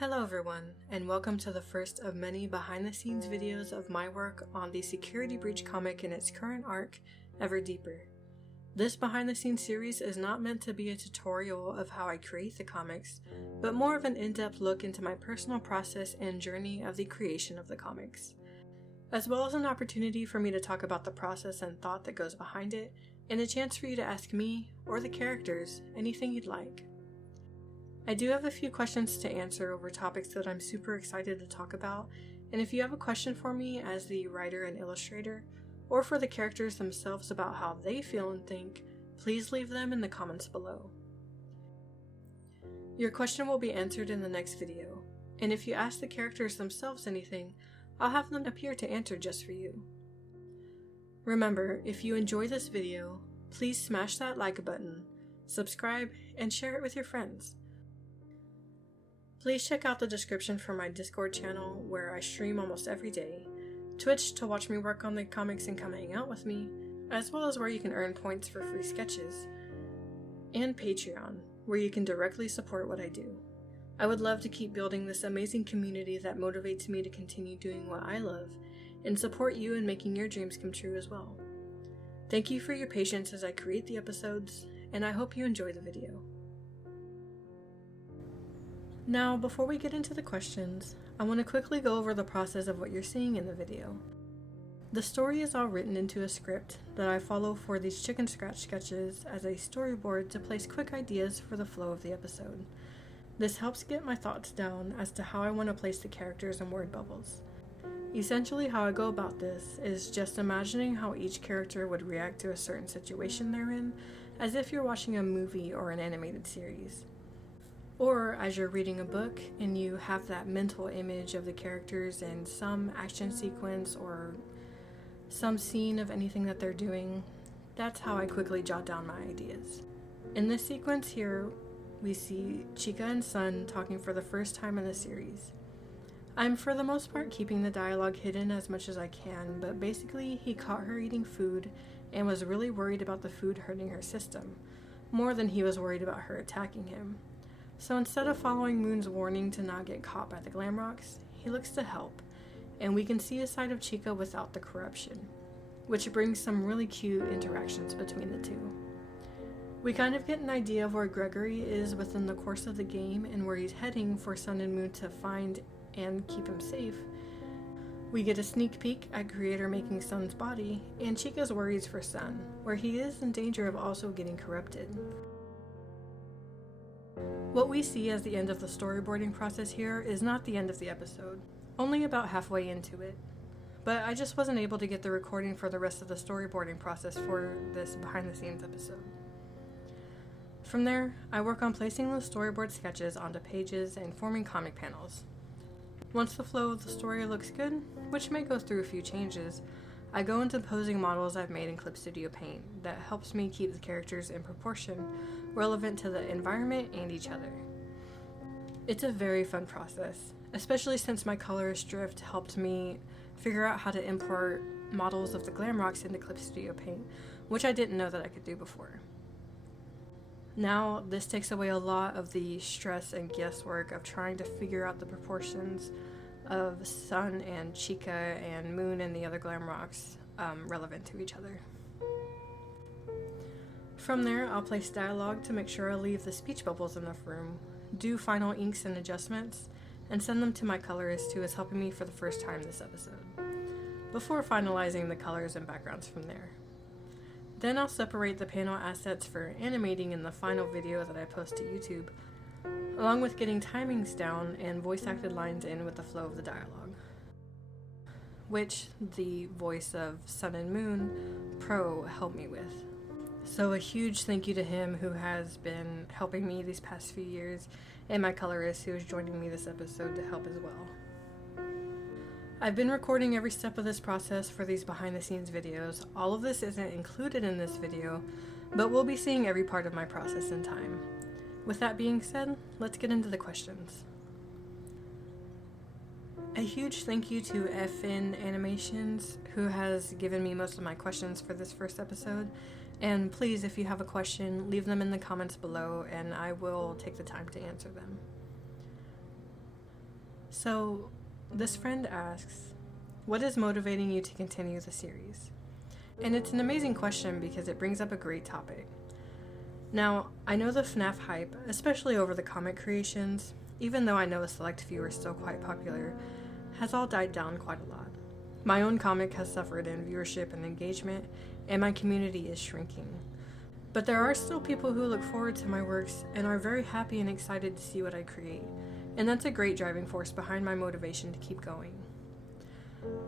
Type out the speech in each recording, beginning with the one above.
Hello everyone, and welcome to the first of many behind-the-scenes videos of my work on the Security Breach comic in its current arc, Ever Deeper. This behind-the-scenes series is not meant to be a tutorial of how I create the comics, but more of an in-depth look into my personal process and journey of the creation of the comics, as well as an opportunity for me to talk about the process and thought that goes behind it, and a chance for you to ask me, or the characters, anything you'd like. I do have a few questions to answer over topics that I'm super excited to talk about, and if you have a question for me as the writer and illustrator, or for the characters themselves about how they feel and think, please leave them in the comments below. Your question will be answered in the next video, and if you ask the characters themselves anything, I'll have them appear to answer just for you. Remember, if you enjoy this video, please smash that like button, subscribe, and share it with your friends. Please check out the description for my Discord channel where I stream almost every day, Twitch to watch me work on the comics and come hang out with me, as well as where you can earn points for free sketches, and Patreon, where you can directly support what I do. I would love to keep building this amazing community that motivates me to continue doing what I love, and support you in making your dreams come true as well. Thank you for your patience as I create the episodes, and I hope you enjoy the video. Now, before we get into the questions, I want to quickly go over the process of what you're seeing in the video. The story is all written into a script that I follow for these chicken scratch sketches as a storyboard to place quick ideas for the flow of the episode. This helps get my thoughts down as to how I want to place the characters and word bubbles. Essentially, how I go about this is just imagining how each character would react to a certain situation they're in, as if you're watching a movie or an animated series. Or as you're reading a book and you have that mental image of the characters in some action sequence or some scene of anything that they're doing, that's how I quickly jot down my ideas. In this sequence here, we see Chica and Sun talking for the first time in the series. I'm for the most part keeping the dialogue hidden as much as I can, but basically he caught her eating food and was really worried about the food hurting her system, more than he was worried about her attacking him. So instead of following Moon's warning to not get caught by the glam rocks, he looks to help, and we can see a side of Chica without the corruption, which brings some really cute interactions between the two. We kind of get an idea of where Gregory is within the course of the game and where he's heading for Sun and Moon to find and keep him safe. We get a sneak peek at Creator making Sun's body, and Chica's worries for Sun, where he is in danger of also getting corrupted. What we see as the end of the storyboarding process here is not the end of the episode, only about halfway into it. But I just wasn't able to get the recording for the rest of the storyboarding process for this behind the scenes episode. From there, I work on placing the storyboard sketches onto pages and forming comic panels. Once the flow of the story looks good, which may go through a few changes, I go into posing models I've made in Eclipse Studio Paint that helps me keep the characters in proportion, relevant to the environment and each other. It's a very fun process, especially since my colorist drift helped me figure out how to import models of the glam rocks into Eclipse Studio Paint, which I didn't know that I could do before. Now, this takes away a lot of the stress and guesswork of trying to figure out the proportions of Sun and Chica and Moon and the other glam rocks relevant to each other. From there, I'll place dialogue to make sure I leave the speech bubbles enough room, do final inks and adjustments, and send them to my colorist who is helping me for the first time this episode, before finalizing the colors and backgrounds from there. Then I'll separate the panel assets for animating in the final video that I post to YouTube, along with getting timings down and voice-acted lines in with the flow of the dialogue, which the voice of Sun and Moon Pro helped me with. So a huge thank you to him who has been helping me these past few years, and my colorist who is joining me this episode to help as well. I've been recording every step of this process for these behind-the-scenes videos. All of this isn't included in this video, but we'll be seeing every part of my process in time. With that being said, let's get into the questions. A huge thank you to FN Animations, who has given me most of my questions for this first episode, and please, if you have a question, leave them in the comments below and I will take the time to answer them. So, this friend asks, what is motivating you to continue the series? And it's an amazing question because it brings up a great topic. Now, I know the FNAF hype, especially over the comic creations, even though I know a select few are still quite popular, has all died down quite a lot. My own comic has suffered in viewership and engagement, and my community is shrinking. But there are still people who look forward to my works and are very happy and excited to see what I create, and that's a great driving force behind my motivation to keep going.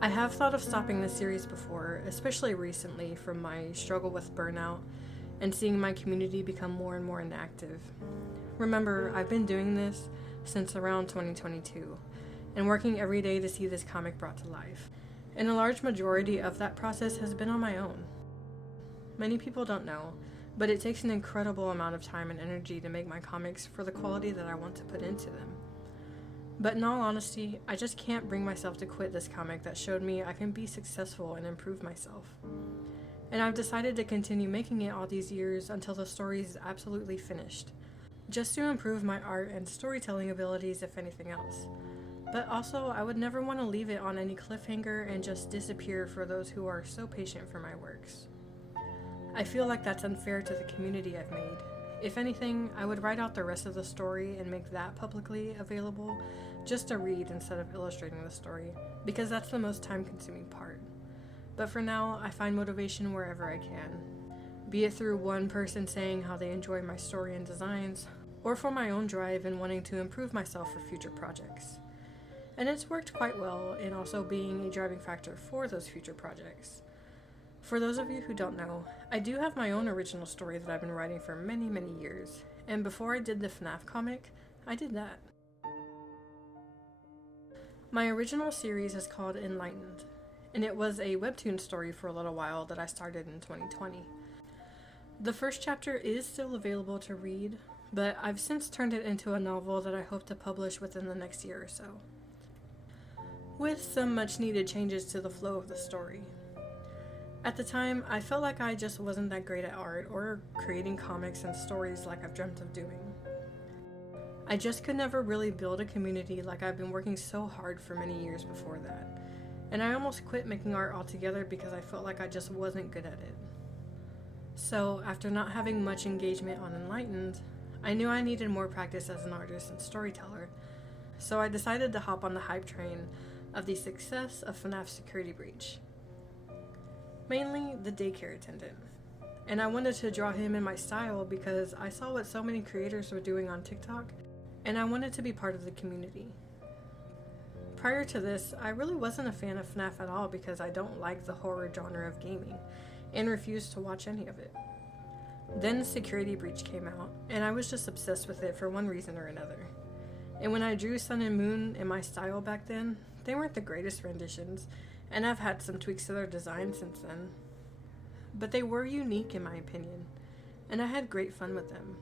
I have thought of stopping the series before, especially recently from my struggle with burnout and seeing my community become more and more inactive. Remember, I've been doing this since around 2022, and working every day to see this comic brought to life. And a large majority of that process has been on my own. Many people don't know, but it takes an incredible amount of time and energy to make my comics for the quality that I want to put into them. But in all honesty, I just can't bring myself to quit this comic that showed me I can be successful and improve myself. And I've decided to continue making it all these years until the story is absolutely finished, just to improve my art and storytelling abilities if anything else. But also, I would never want to leave it on any cliffhanger and just disappear for those who are so patient for my works. I feel like that's unfair to the community I've made. If anything, I would write out the rest of the story and make that publicly available just to read instead of illustrating the story, because that's the most time-consuming part. But for now, I find motivation wherever I can, be it through one person saying how they enjoy my story and designs, or for my own drive in wanting to improve myself for future projects. And it's worked quite well in also being a driving factor for those future projects. For those of you who don't know, I do have my own original story that I've been writing for many, many years, and before I did the FNAF comic, I did that. My original series is called Enlightened, and it was a webtoon story for a little while that I started in 2020. The first chapter is still available to read, but I've since turned it into a novel that I hope to publish within the next year or so, with some much needed changes to the flow of the story. At the time, I felt like I just wasn't that great at art or creating comics and stories like I've dreamt of doing. I just could never really build a community like I've been working so hard for many years before that, and I almost quit making art altogether because I felt like I just wasn't good at it. So, after not having much engagement on Enlightened, I knew I needed more practice as an artist and storyteller, so I decided to hop on the hype train of the success of FNAF's Security Breach. Mainly the Daycare Attendant. And I wanted to draw him in my style because I saw what so many creators were doing on TikTok, and I wanted to be part of the community. Prior to this, I really wasn't a fan of FNAF at all because I don't like the horror genre of gaming, and refused to watch any of it. Then Security Breach came out, and I was just obsessed with it for one reason or another. And when I drew Sun and Moon in my style back then, they weren't the greatest renditions, and I've had some tweaks to their design since then. But they were unique in my opinion, and I had great fun with them.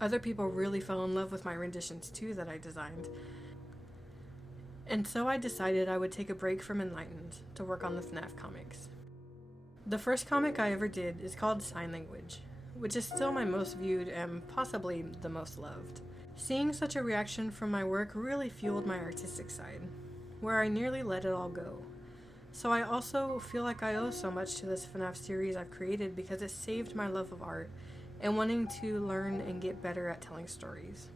Other people really fell in love with my renditions too that I designed. And so I decided I would take a break from Enlightened to work on the FNAF comics. The first comic I ever did is called Sign Language, which is still my most viewed and possibly the most loved. Seeing such a reaction from my work really fueled my artistic side, where I nearly let it all go. So I also feel like I owe so much to this FNAF series I've created because it saved my love of art and wanting to learn and get better at telling stories.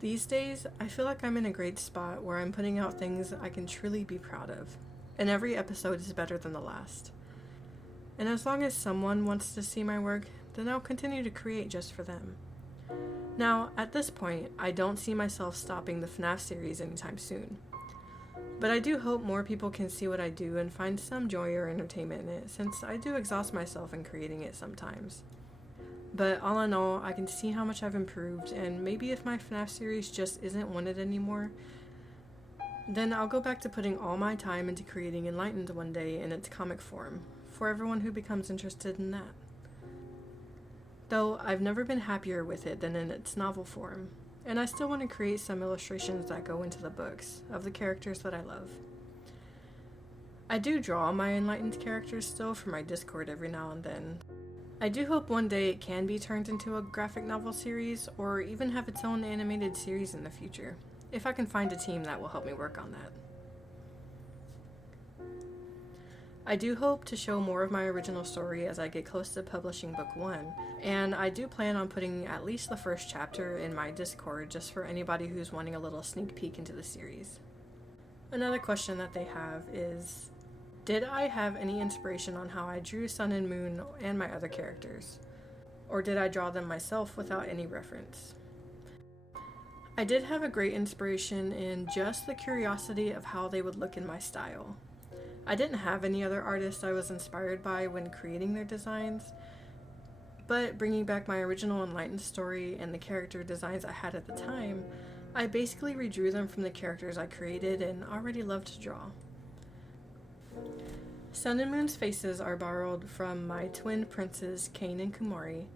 These days, I feel like I'm in a great spot where I'm putting out things I can truly be proud of, and every episode is better than the last. And as long as someone wants to see my work, then I'll continue to create just for them. Now, at this point, I don't see myself stopping the FNAF series anytime soon. But I do hope more people can see what I do and find some joy or entertainment in it, since I do exhaust myself in creating it sometimes. But all in all, I can see how much I've improved, and maybe if my FNAF series just isn't wanted anymore, then I'll go back to putting all my time into creating Enlightened one day in its comic form, for everyone who becomes interested in that. Though I've never been happier with it than in its novel form, and I still want to create some illustrations that go into the books of the characters that I love. I do draw my Enlightened characters still for my Discord every now and then. I do hope one day it can be turned into a graphic novel series, or even have its own animated series in the future. if I can find a team that will help me work on that. I do hope to show more of my original story as I get close to publishing book 1, and I do plan on putting at least the first chapter in my Discord just for anybody who's wanting a little sneak peek into the series. Another question that they have is, did I have any inspiration on how I drew Sun and Moon and my other characters? Or did I draw them myself without any reference? I did have a great inspiration in just the curiosity of how they would look in my style. I didn't have any other artists I was inspired by when creating their designs, but bringing back my original Enlightened story and the character designs I had at the time, I basically redrew them from the characters I created and already loved to draw. Sun and Moon's faces are borrowed from my twin princes, Cain and Kumari,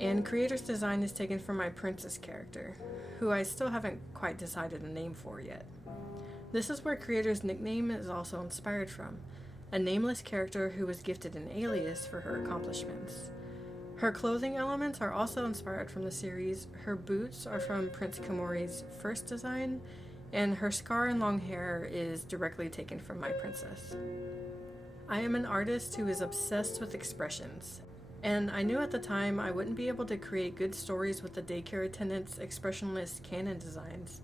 and creator's design is taken from my princess character, who I still haven't quite decided a name for yet. This is where creator's nickname is also inspired from, a nameless character who was gifted an alias for her accomplishments. Her clothing elements are also inspired from the series. Her boots are from Prince Kumori's first design, and her scar and long hair is directly taken from my princess. I am an artist who is obsessed with expressions, and I knew at the time I wouldn't be able to create good stories with the Daycare Attendant's expressionless Canon designs.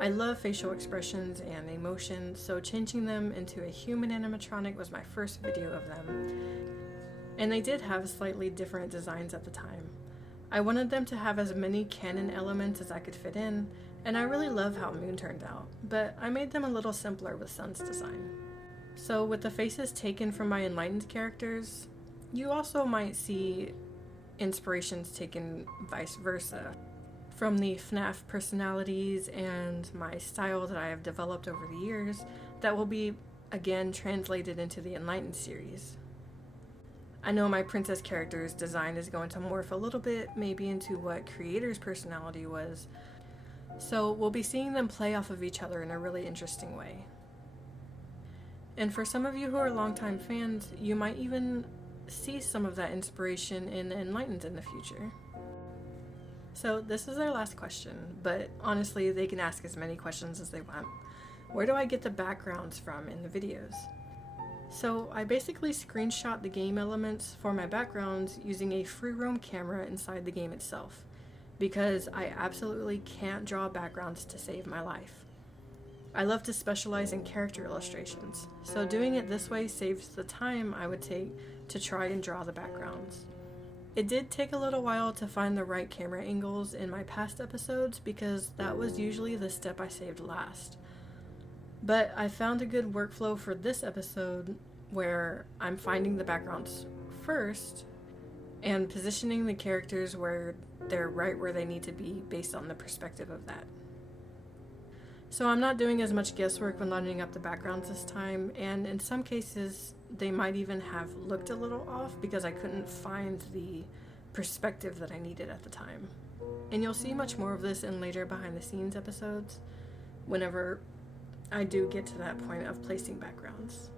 I love facial expressions and emotion, so changing them into a human animatronic was my first video of them. And they did have slightly different designs at the time. I wanted them to have as many Canon elements as I could fit in, and I really love how Moon turned out, but I made them a little simpler with Sun's design. So with the faces taken from my Enlightened characters, you also might see inspirations taken vice versa, from the FNAF personalities and my style that I have developed over the years that will be, again, translated into the Enlightened series. I know my princess character's design is going to morph a little bit, maybe into what creator's personality was, so we'll be seeing them play off of each other in a really interesting way. And for some of you who are longtime fans, you might even see some of that inspiration in Enlightened in the future. So this is our last question, but honestly, they can ask as many questions as they want. Where do I get the backgrounds from in the videos? So I basically screenshot the game elements for my backgrounds using a free roam camera inside the game itself, because I absolutely can't draw backgrounds to save my life. I love to specialize in character illustrations, so doing it this way saves the time I would take to try and draw the backgrounds. It did take a little while to find the right camera angles in my past episodes because that was usually the step I saved last. But I found a good workflow for this episode where I'm finding the backgrounds first and positioning the characters where they're right where they need to be based on the perspective of that. So I'm not doing as much guesswork when lining up the backgrounds this time, and in some cases they might even have looked a little off because I couldn't find the perspective that I needed at the time. And you'll see much more of this in later behind the scenes episodes whenever I do get to that point of placing backgrounds.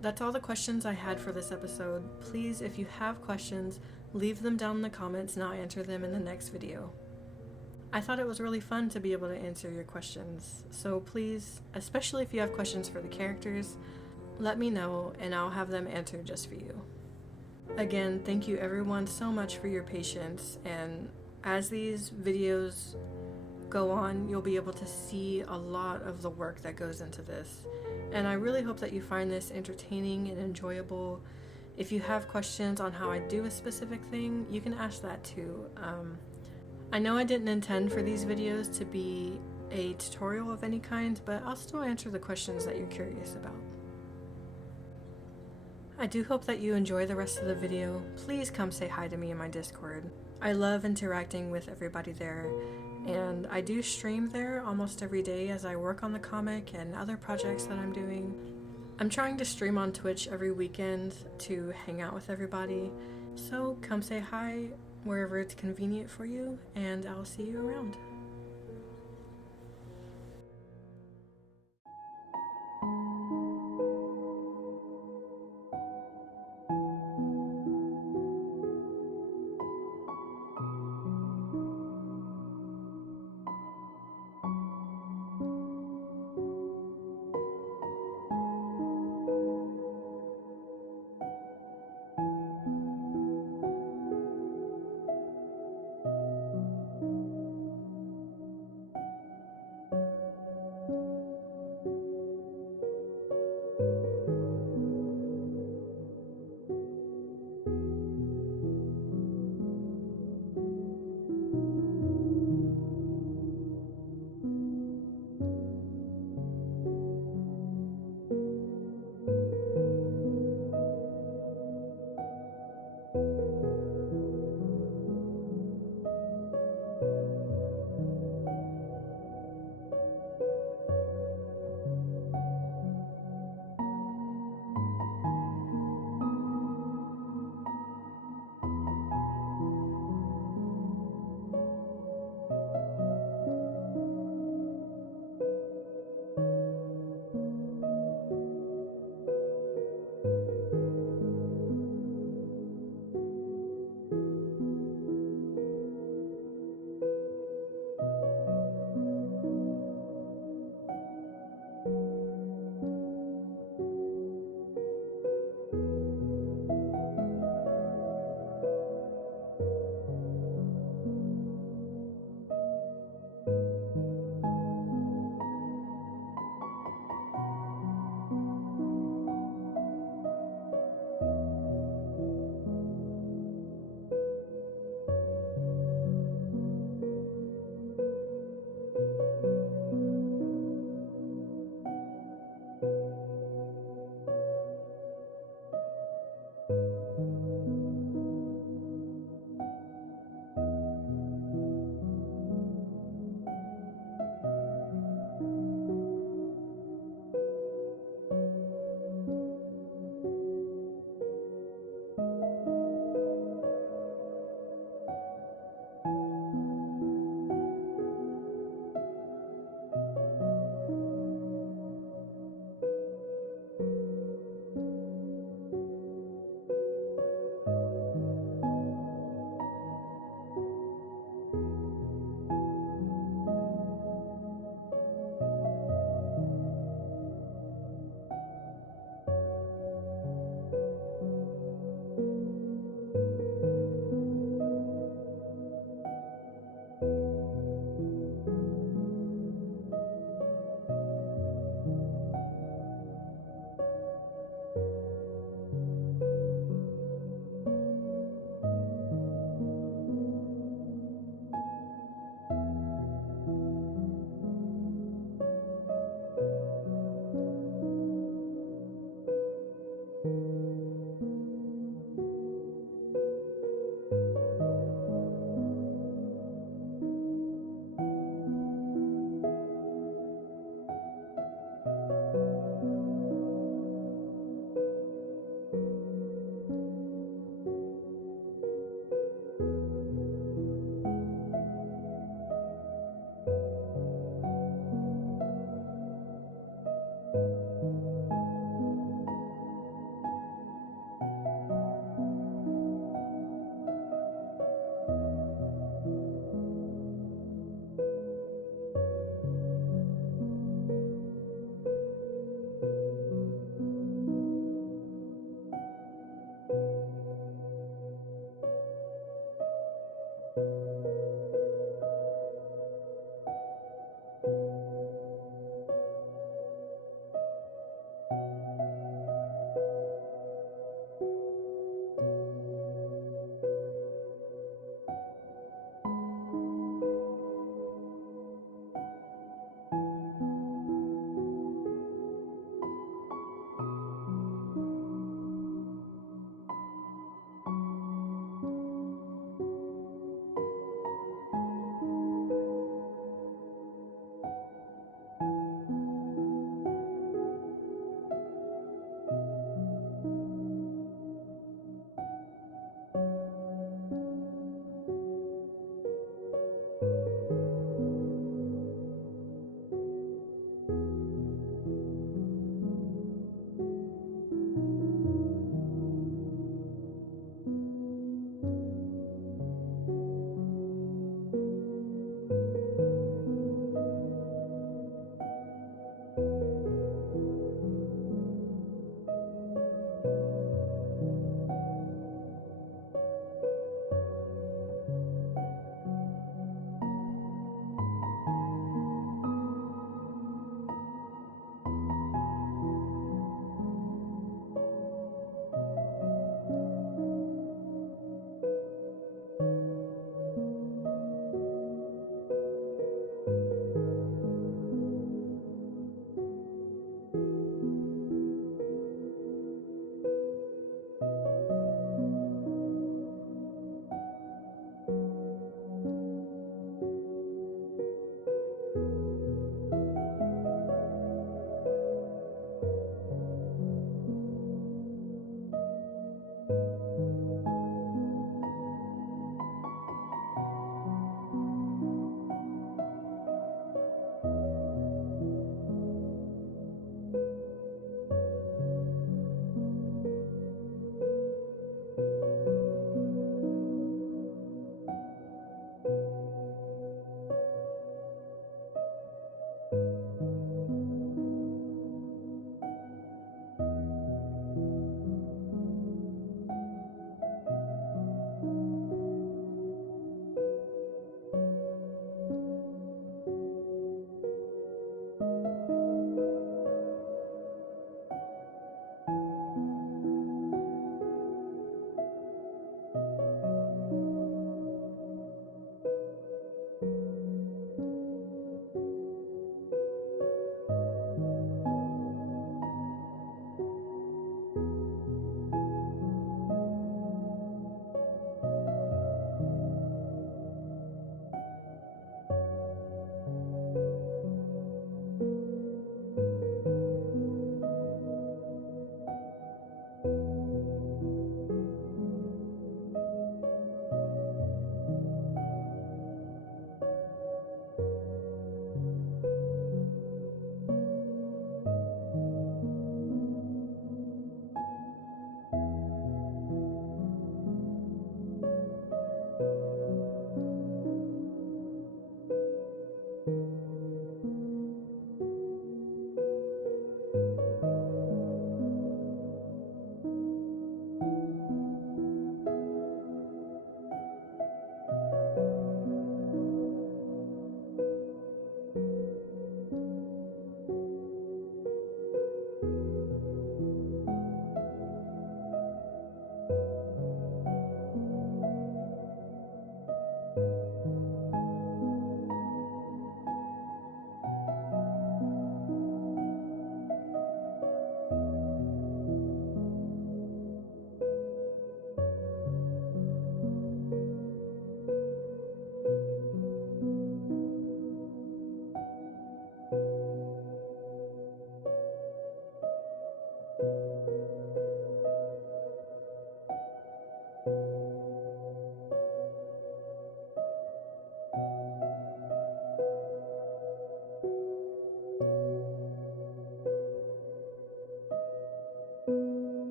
That's all the questions I had for this episode. Please, if you have questions, leave them down in the comments and I'll answer them in the next video. I thought it was really fun to be able to answer your questions, so please, especially if you have questions for the characters, let me know and I'll have them answered just for you. Again, thank you everyone so much for your patience, and as these videos go on, you'll be able to see a lot of the work that goes into this, and I really hope that you find this entertaining and enjoyable. If you have questions on how I do a specific thing, you can ask that too. I know I didn't intend for these videos to be a tutorial of any kind, but I'll still answer the questions that you're curious about. I do hope that you enjoy the rest of the video. Please come say hi to me in my Discord. I love interacting with everybody there, and I do stream there almost every day as I work on the comic and other projects that I'm doing. I'm trying to stream on Twitch every weekend to hang out with everybody, so come say hi wherever it's convenient for you, and I'll see you around.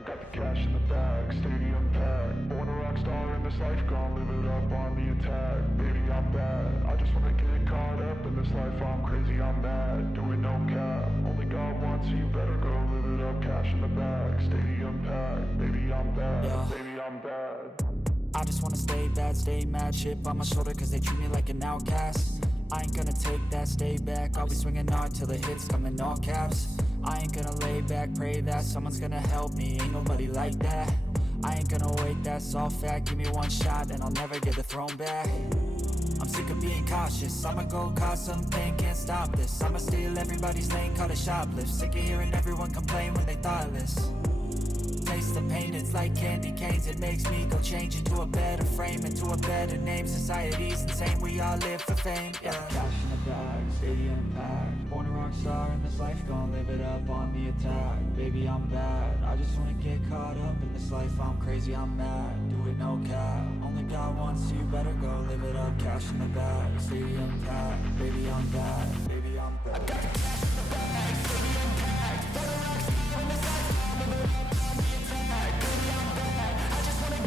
I got the cash in the bag, stadium packed. Born a rock star in this life, gon' live it up on the attack. Baby, I'm bad, I just wanna get caught up in this life. I'm crazy, I'm mad, doing no cap. Only God wants you, better go live it up. Cash in the bag, stadium packed. Baby, I'm bad, baby, I'm bad. I just wanna stay bad, stay mad. Chip on my shoulder cause they treat me like an outcast. I ain't gonna take that, stay back. I'll be swinging hard till the hits come in all caps. I ain't gonna lay back, pray that someone's gonna help me. Ain't nobody like that. I ain't gonna wait, that's all fact. Give me one shot and I'll never get the throne back. I'm sick of being cautious, I'ma go cause something, can't stop this. I'ma steal everybody's lane, call it shoplift. Sick of hearing everyone complain when they thoughtless. Taste the pain, it's like candy canes. It makes me go change into a better frame, into a better name. Society's insane, we all live for fame, yeah. Cash in the bag, stadium packed. Born a rock star in this life, gon' live it up on the attack. Baby, I'm bad, I just wanna get caught up in this life. I'm crazy, I'm mad, do it no cap. Only God wants you, better go live it up. Cash in the bag, stadium packed. Baby, I'm bad, baby, I'm bad. I got the cash in the bag, stadium packed. Born a rock star in this life, gon' live it up. I'm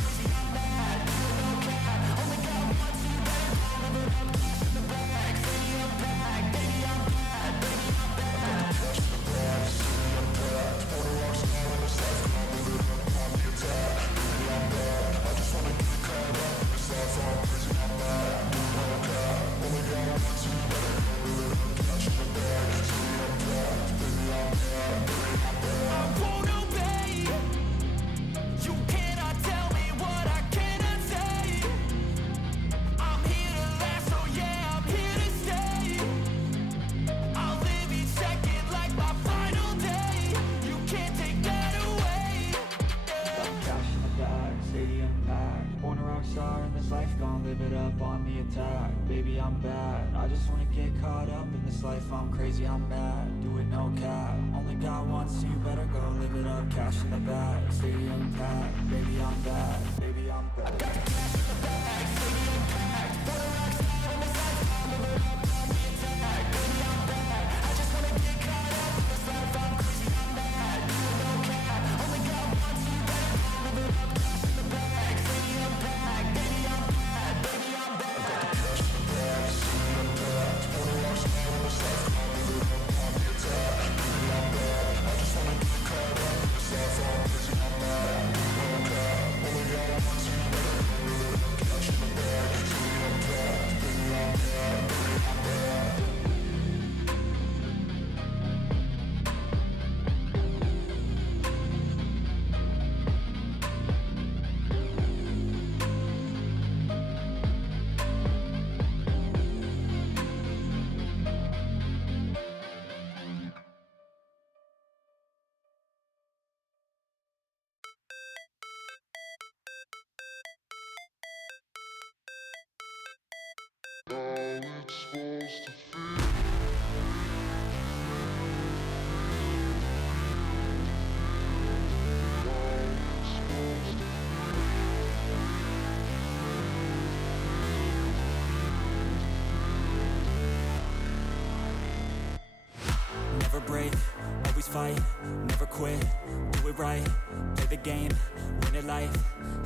crazy, I'm mad, do it no cap. Only God wants you, better go live it up. Cash in the bag, stadium packed. Baby, I'm bad, baby, I'm bad. I got the cash in the bag, stadium packed. Born a rock star in this life, gon' live it up on the attack. Baby, I'm bad, I just wanna get caught up in this life. I'm crazy, I'm mad, do it no cap. Only God wants you, better go live it up. Cash in the bag, stadium packed. Baby, I'm bad, baby, I'm bad. I got the cash in the bag, stadium packed. Born a rock star in this life. Never break, always fight, never quit, do it right, play the game, win it life,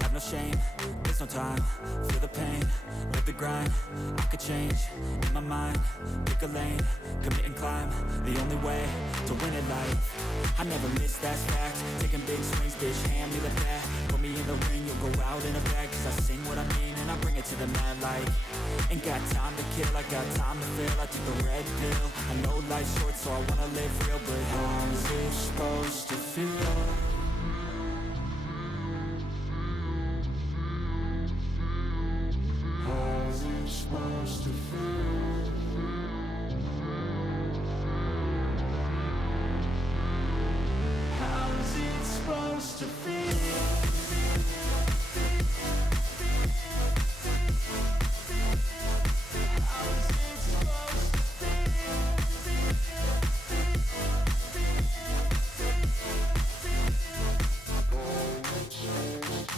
have no shame, there's no time, feel the pain, live the grind, I could change, in my mind, pick a lane, commit and climb, the only way to win at life. I never miss, that's fact, taking big swings, bitch, hand me the bat, put me in the ring, you'll go out in a bag, cause I sing what I mean and I bring it to the mad light. Ain't got time to kill, I got time to feel, I took the red pill, I know life's short so I wanna live real, but how's it supposed to feel? How's it supposed to feel? How's it supposed to feel?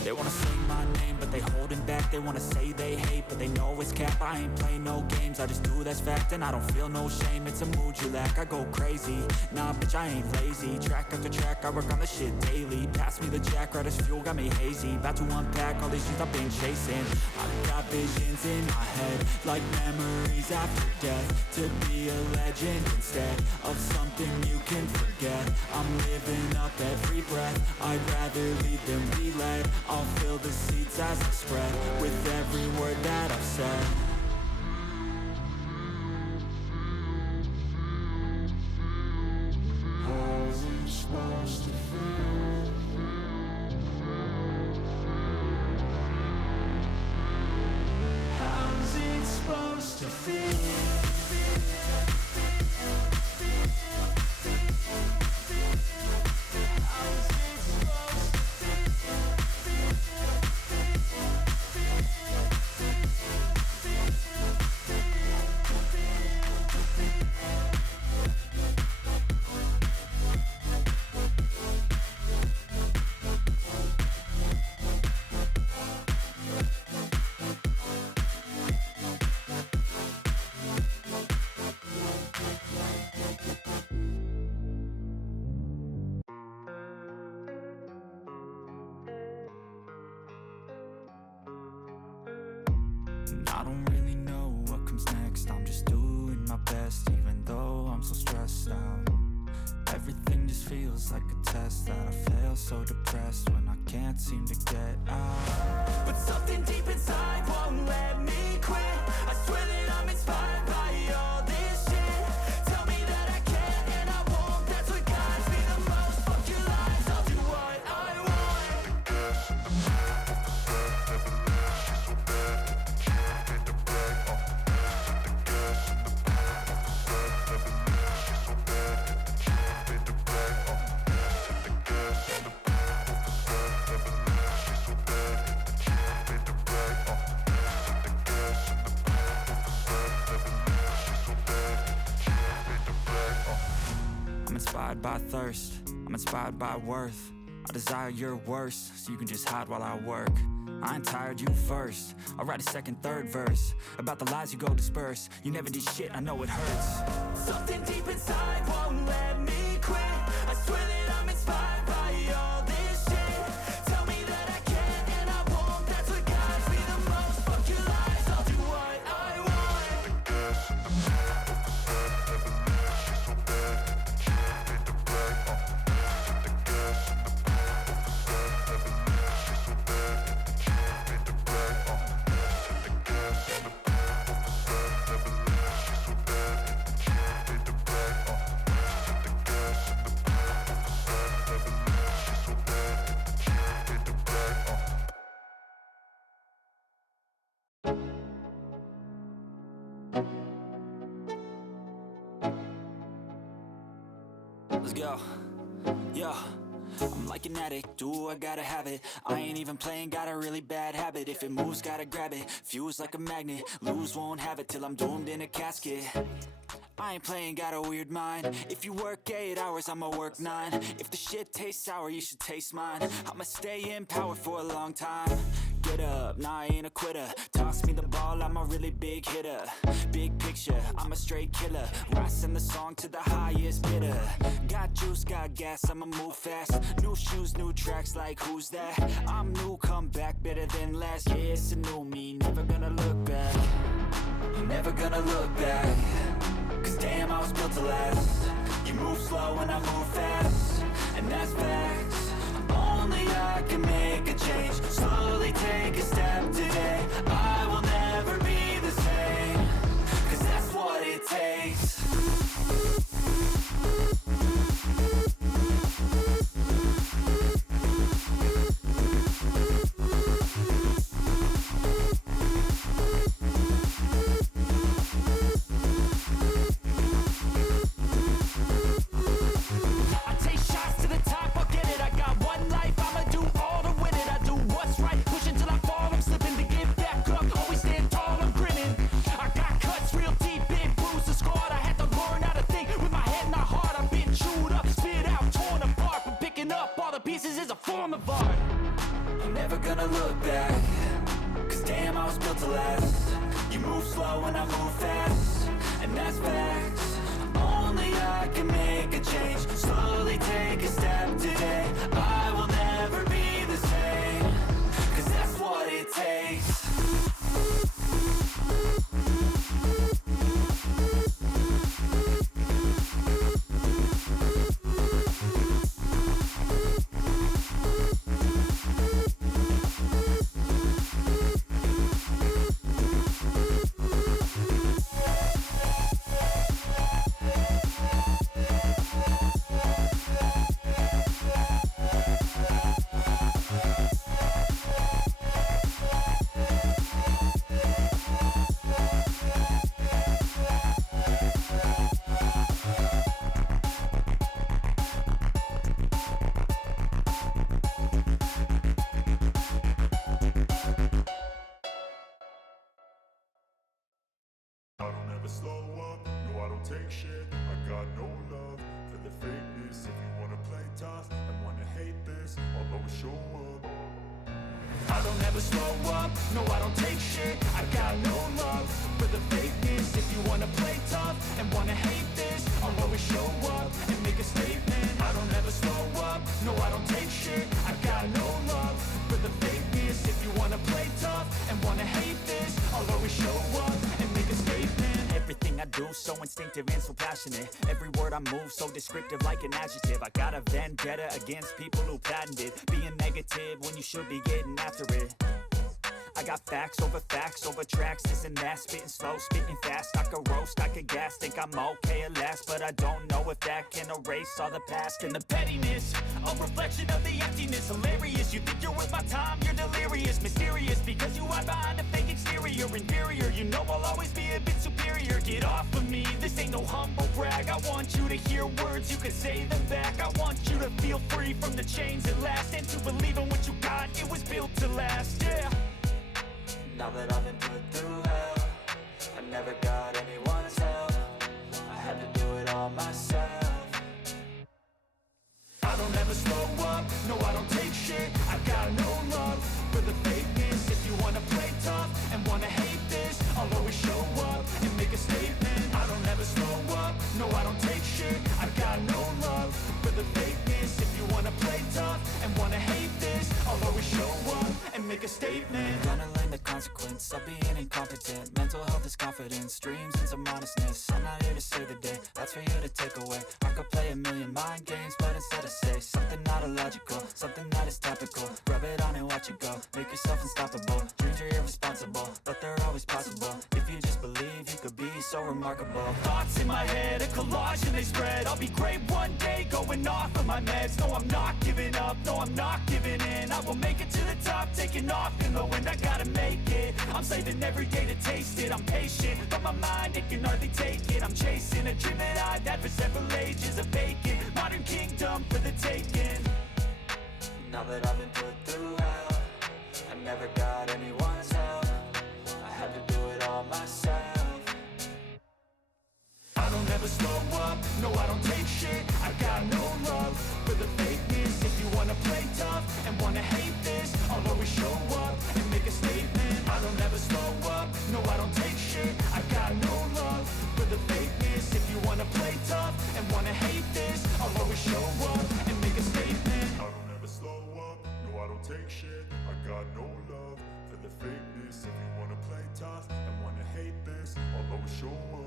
They wanna say my name, but they holding back. They wanna say they hate, but they know it's cap. I ain't play no games, I just do that's fact. And I don't feel no shame, it's a mood you lack. I go crazy, nah bitch I ain't lazy. Track after track, I work on the shit daily. Pass me the jack, right as fuel, got me hazy. About to unpack all these things I've been chasing. I've got visions in my head, like memories after death. To be a legend instead of something you can forget. I'm living up every breath, I'd rather lead than be led. I'll fill the seats as I spread, with every word that I've said. How's it supposed to feel? How's it supposed to feel? I don't really know what comes next. I'm just doing my best, even though I'm so stressed out. Everything just feels like a test that I fail, so depressed when I can't seem to get out. But something deep inside won't let me quit. I swear that I'm inspired by all this shit. Tell me that I can and I won't. That's what guides me the most. Fuck your lies, I'll do what I want. I'm inspired by thirst, I'm inspired by worth. I desire your worst, so you can just hide while I work. I ain't tired, you first. I'll write a second, third verse about the lies you go disperse. You never did shit, I know it hurts. Something deep inside won't let me quit. I swear that I'm inspired by all this shit. Tell me that I can and I won't. That's what guides me the most. Fuck your lies, I'll do what I want. Let's go. Yo, I'm like an addict, do I gotta have it. I ain't even playing, got a really bad habit. If it moves, gotta grab it, fuse like a magnet. Lose, won't have it till I'm doomed in a casket. I ain't playing, got a weird mind. If you work 8 hours, I'ma work 9. If the shit tastes sour, you should taste mine. I'ma stay in power for a long time. Get up, nah I ain't a quitter. Toss me the ball, I'm a really big hitter. Big picture, I'm a straight killer. Rising the song to the highest bidder. Got juice, got gas, I'ma move fast. New shoes, new tracks, like who's that? I'm new, come back, better than last. Yeah, it's a new me, never gonna look back. Never gonna look back. Cause damn, I was built to last. You move slow and I move fast, and that's facts. Only I can make a change. Slowly take a step today. I will never be the same. Cause that's what it takes. never gonna look back. Cause damn, I was built to last. You move slow and I move fast, and that's facts. Only I can make a change. Slowly take a step today. I will never be the same, cause that's what it takes. I don't ever slow up, no I don't take shit. I got no love for the fakeness. If you wanna play tough and wanna hate this, I'll always show up. I don't ever slow up, no I don't take shit. I got no love for the fakeness. If you wanna play tough and wanna hate this, I'll always show up and make a statement. I don't ever slow up, no I don't take shit. I got no love for the fakeness. If you wanna play tough and wanna hate this, I'll always show up and make a statement. Everything I do so instinctive and so passionate. Every word I move so descriptive like an adjective. I got a vendetta against people who patented being negative when you should be getting after it. I got facts over tracks, this and that. Spitting slow, spitting fast. I could roast, I could gas. Think I'm okay at last, but I don't know if that can erase all the past. And the pettiness, a reflection of the emptiness. Hilarious, you think you're worth my time, you're delirious. Mysterious, because you hide behind a fake exterior. Inferior, you know I'll always be a bit superior. Get off of me, this ain't no humble brag. I want you to hear words, you can say them back. I want you to feel free from the chains at last, and to believe in what you got, it was built to last, yeah. Now that I've been put through hell, I never got anyone's help. I had to do it all myself. I don't ever slow up, no I don't take shit. I got no love for the fakeness. If you wanna play tough and wanna hate this, I'll always show up and make a statement. I don't ever slow up, no I don't take shit. I got no love for the fakeness. If you wanna play tough and wanna hate this, I'll always show up and make a statement. Gonna learn the consequence of being incompetent. Mental health is confidence, dreams and some honestness. I'm not here to save the day, that's for you to take away. I could play a million mind games, but instead I say something not illogical, something that is topical. Rub it on and watch it go, make yourself unstoppable. Dreams are irresponsible, but they're always possible. If you just believe, you could be so remarkable. Thoughts in my head, a collage and they spread. I'll be great one day, going off of my meds. No, I'm not giving up, no, I'm not giving in. I will make it to the top, taking off in the wind. I gotta make it, I'm saving every day to taste it. I'm patient, but my mind, it can hardly take it. I'm chasing a dream that I've had for several ages. A vacant, modern kingdom for the taking. Now that I've been put through hell, I never got anyone's help. I had to do it all myself. I don't ever slow up, no I don't take shit. I got no love for the fakeness. If you wanna play tough and wanna hate this, I'll always show up and make a statement. I don't ever slow up, no I don't take shit. I got no love for the fakeness. If you wanna play tough and wanna hate this, I'll always show up and make a statement. I don't ever slow up, no I don't take shit. I got no love for the fakeness. If you wanna play tough and wanna hate this, I'll always show up.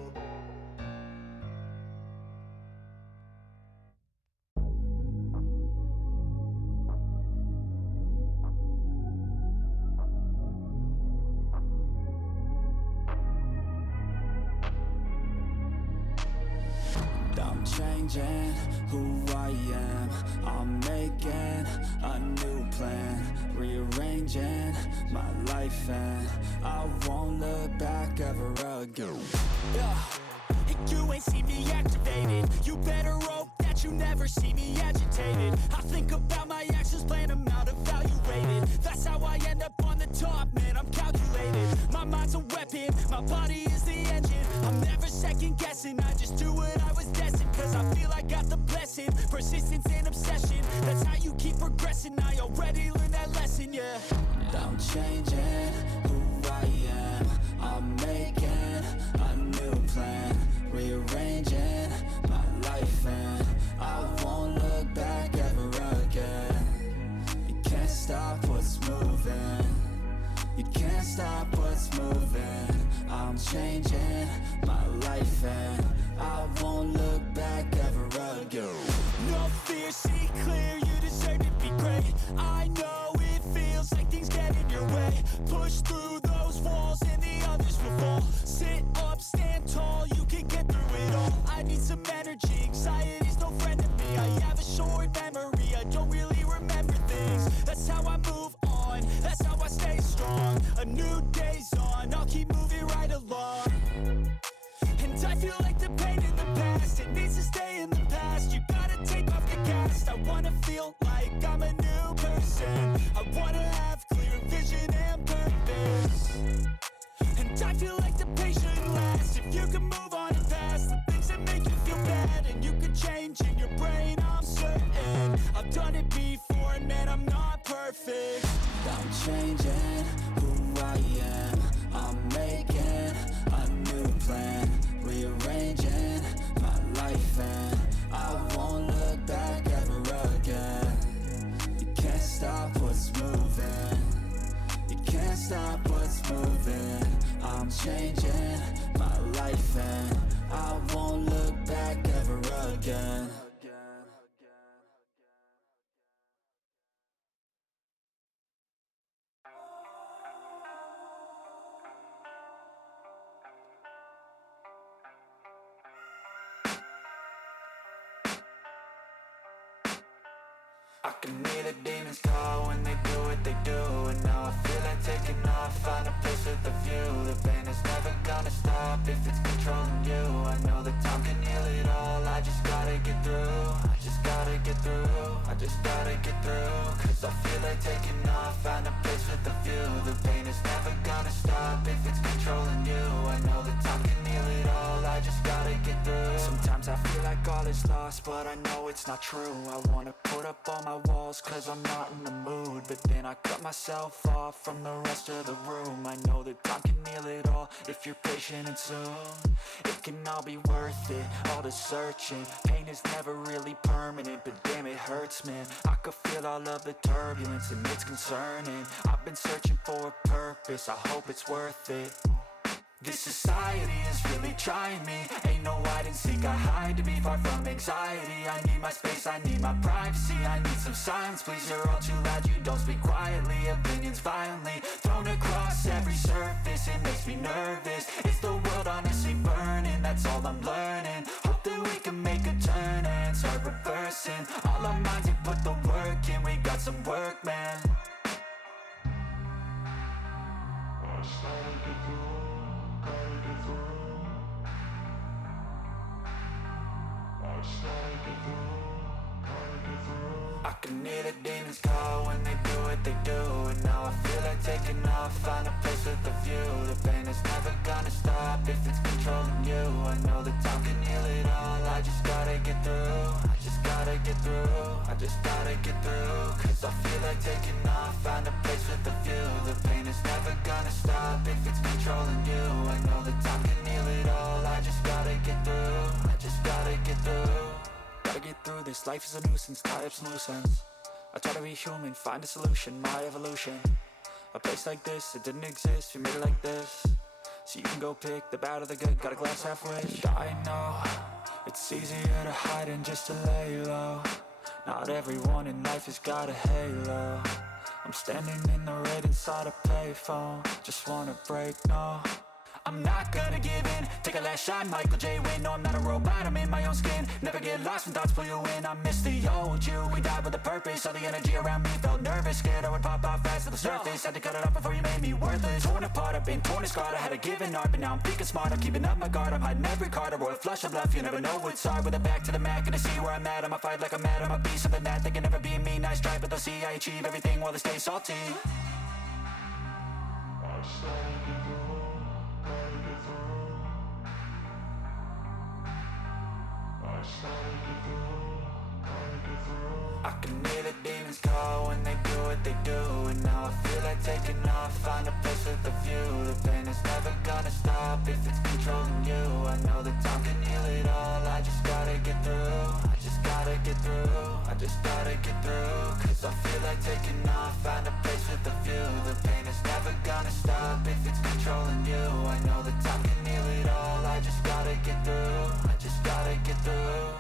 I'm changing who I am. I'm making a new plan, rearranging my life, and I won't look back ever again. You ain't see me activated. You better hope that you never see me agitated. I think about my actions, plan them out, evaluated. That's how I end up on the top, man, I'm calculated. My mind's a weapon, my body is the engine. I'm never second guessing, I just do what I was destined. Cause I feel like got the blessing. Persistence and obsession, that's how you keep progressing. I already learned that lesson, yeah. I'm changing who I am. I'm making a new plan, rearranging my life, and I won't look back ever again. You can't stop what's moving. You can't stop what's moving. I'm changing my life, and I won't look back ever again. No fear, see clear, you deserve to be great. I know it feels like things get in your way. Push through those walls and the others will fall. Sit up, stand tall, you can get through it all. I need some energy, anxiety's no friend to me. I have a short memory, I don't really remember things. That's how I move on, that's how I stay strong. A new day's on, I'll keep moving right along. And I feel like the pain in the past, it needs to stay in the past. You gotta take off the cast. I wanna feel like I'm a new person. I wanna have clear vision and purpose. And I feel like the pain shouldn't last. If you can move on and past the things that make you feel bad, and you can change in your brain, I'm certain. I've done it before, and man, I'm not perfect. I'm changing who I am. I'm making a new plan, rearranging my life, and I won't look back ever again. You can't stop what's moving. You can't stop what's moving. I'm changing my life, and I won't look back ever again. I can hear the demons call when they do what they do. And now I feel like taking off, find a place with a view. The pain is never gonna stop if it's controlling you. I know that time can heal it all, I just gotta get through. I just gotta get through, I just gotta get through. Cause I feel like taking off, find a place with a view. The pain is never gonna stop if it's controlling you. I know that time can heal it all, I just gotta get through. Sometimes I feel like all is lost, but I know it's not true. I wanna put up all my walls cause I'm not in the mood, but then I cut myself off from the rest of the room. I know that time can heal it all if you're patient, and soon it can all be worth it, all the searching. Pain is never really permanent, but damn it hurts, man. I could feel all of the turbulence and it's concerning. I've been searching for a purpose, I hope it's worth it. This society is really trying me. Ain't no hide and seek, I hide to be far from anxiety. I need my space, I need my privacy. I need some silence, please, you're all too loud. You don't speak quietly, opinions violently thrown across every surface. It makes me nervous, it's the world honestly burning. That's all I'm learning, hope that we can make a turn and start reversing all our minds and put the work in. We got some work, man. I just gotta get through, gotta get through. I just gotta get through, gotta get through. I can hear the demons call when they do what they do. And now I feel like taking off, find a place with a view. The pain is never gonna stop if it's controlling you. I know that time can heal it all, I just gotta get through. I just gotta get through, I just gotta get through. Cause I feel like taking off, find a place with a view. The pain is never gonna stop if it's controlling you. I know that time can heal it all, I just gotta get through. I just gotta get through. Gotta get through this, life is a nuisance, tie up some loose ends. I try to be human, find a solution, my evolution. A place like this, it didn't exist, we made it like this. So you can go pick the bad or the good, got a glass halfway. I know, it's easier to hide than just to lay low. Not everyone in life has got a halo. I'm standing in the red inside a payphone, just wanna break, no. I'm not gonna give in, take a last shot, Michael J. Win. No, I'm not a robot, I'm in my own skin. Never get lost when thoughts pull you in. I miss the old you, we died with a purpose. All the energy around me felt nervous, scared I would pop off fast to the surface. Had to cut it off before you made me worthless. Torn apart, I've been torn and scarred. I had a given art, but now I'm thinking smart. I'm keeping up my guard, I'm hiding every card. A royal flush of bluff, you never know what's hard. With a back to the mat, gonna see where I'm at. I'ma fight like I'm mad, I'ma be something that they can never be me. Nice try, but they'll see I achieve everything while they stay salty. I just gotta get through, gotta get through. I I can hear the demons call when they do what they do. And now I feel like taking off, find a place with a view. The pain is never gonna stop if it's controlling you. I know that time can heal it all, I just gotta get through. I just gotta get through, I just gotta get through. Cause I feel like taking off, find a place with a view. The pain is never gonna stop if it's controlling you. I know that time can heal it all, I just gotta get through. I just gotta get through.